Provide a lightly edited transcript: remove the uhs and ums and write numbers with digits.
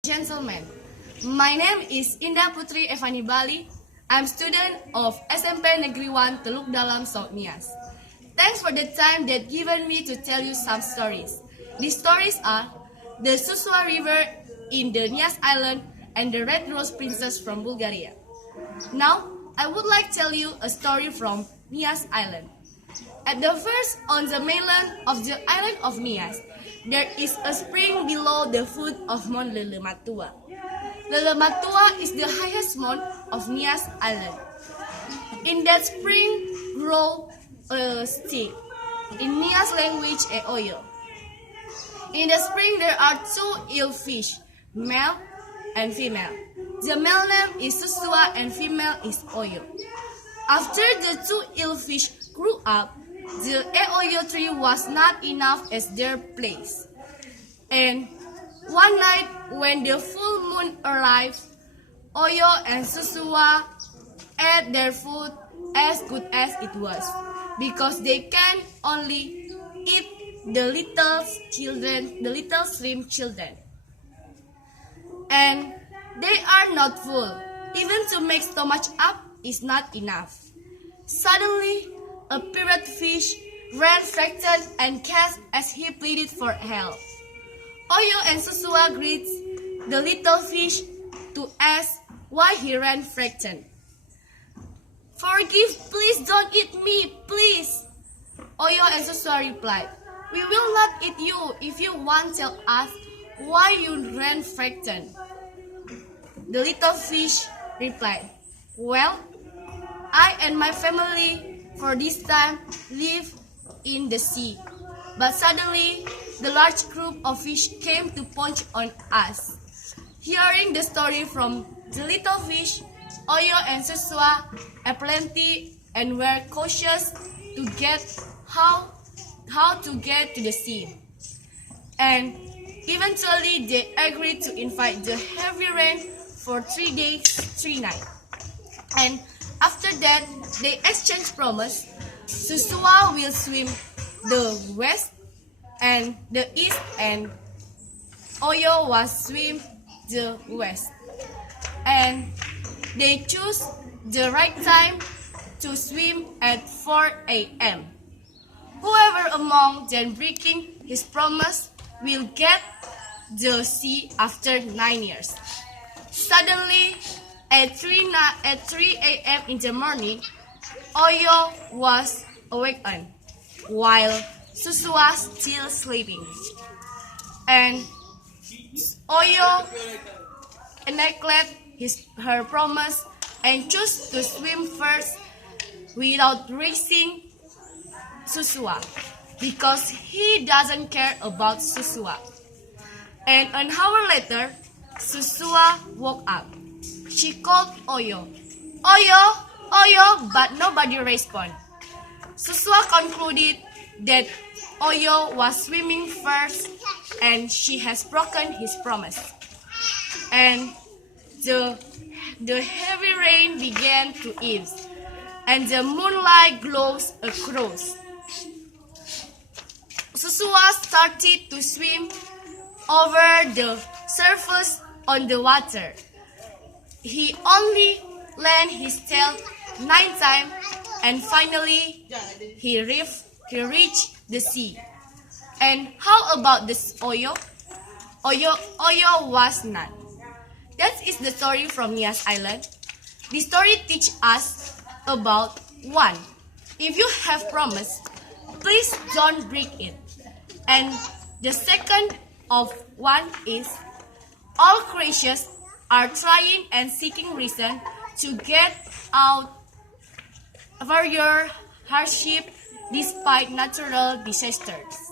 Gentlemen, my name is Indah Putri Evani Bali. I'm student of SMP Negeri 1 Teluk Dalam South NIAS. Thanks for the time that given me to tell you some stories. These stories are the SUSUA River in the NIAS Island and the Red Rose Princess from Bulgaria. Now, I would like to tell you a story from NIAS Island. At the first, on the mainland of the island of NIAS, there is a spring below the foot of Mount Lelematua. Lelematua is the highest mount of NIAS Island. In that spring grow a stick, in NIAS language a oyo. In the spring there are two eel fish, male and female. The male name is SUSUA and female is oyo. After the two eel fish grew up, the oyo tree was not enough as their place. And one night when the full moon arrived, Oyo and SUSUA ate their food as good as it was, because they can only eat the little shrimp children. And they are not full. Even to make stomach up is not enough. Suddenly, a pirate fish ran frightened and gasped as he pleaded for help. Oyo and SUSUA greeted the little fish to ask why he ran frightened. "Forgive, please don't eat me, please." Oyo and SUSUA replied, "We will not eat you if you won't tell us why you ran frightened." The little fish replied, "Well, I and my family for this time live in the sea. But suddenly, the large group of fish came to pounce on us." Hearing the story from the little fish, Oyo and SUSUA aplenty and were cautious to get how to get to the sea. And eventually, they agreed to invite the heavy rain for 3 days, 3 nights. And after that, they exchanged promise. SUSUA will swim the west and the east, and Oyo was swim the west. And they choose the right time to swim at 4 a.m. Whoever among them breaking his promise will get the sea after 9 years. Suddenly, at 3 a.m. in the morning, Oyo was awakened, while SUSUA still sleeping. And Oyo neglected her promise and chose to swim first without racing SUSUA, because he doesn't care about SUSUA. And an hour later, SUSUA woke up. She called Oyo, "Oyo, Oyo," but nobody responded. SUSUA concluded that Oyo was swimming first and she has broken his promise. And the heavy rain began to ease, and the moonlight glows across. SUSUA started to swim over the surface on the water. He only landed his tail 9 times, and finally he reached the sea. And how about this Oyo? Oyo was not. That is the story from NIAS Island. The story teaches us about 1. If you have promise, please don't break it. And the second of 1 is, all creatures are trying and seeking reason to get out of your hardship despite natural disasters.